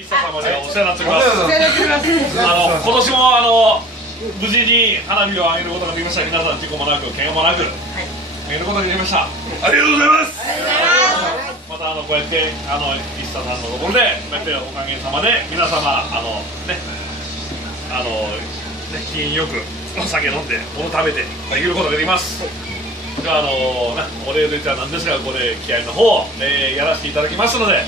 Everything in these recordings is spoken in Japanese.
イッサ様にはお世話になっております。今年も無事に花火を上げることができました。皆さん事故もなく怪我もなく上げることができました。ありがとうございます。またこうやってイッサさんのところでこうやっておかげさまで皆様機嫌よくお酒飲んで物食べてできることができます。じゃあお礼といったらなんですが、ここで気合の方をやらせていただきますので、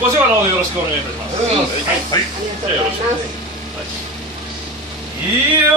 ご視聴の方よろしくお願いいたします。はい、はい、じゃあよろしくお願いします。いいよ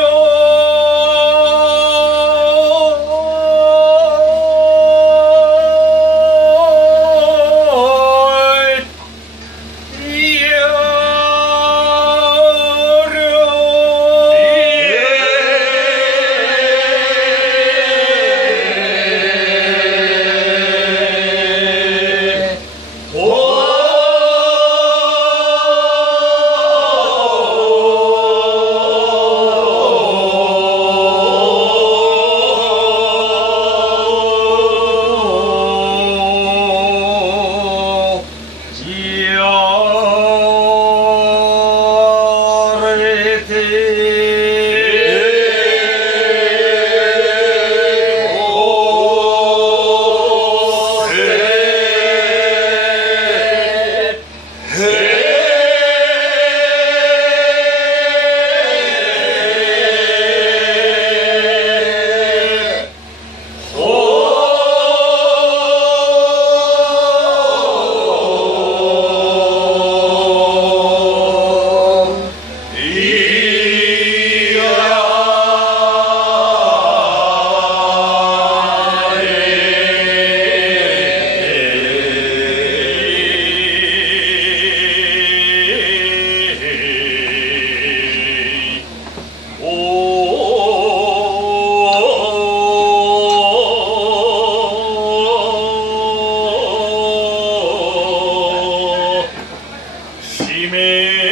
締め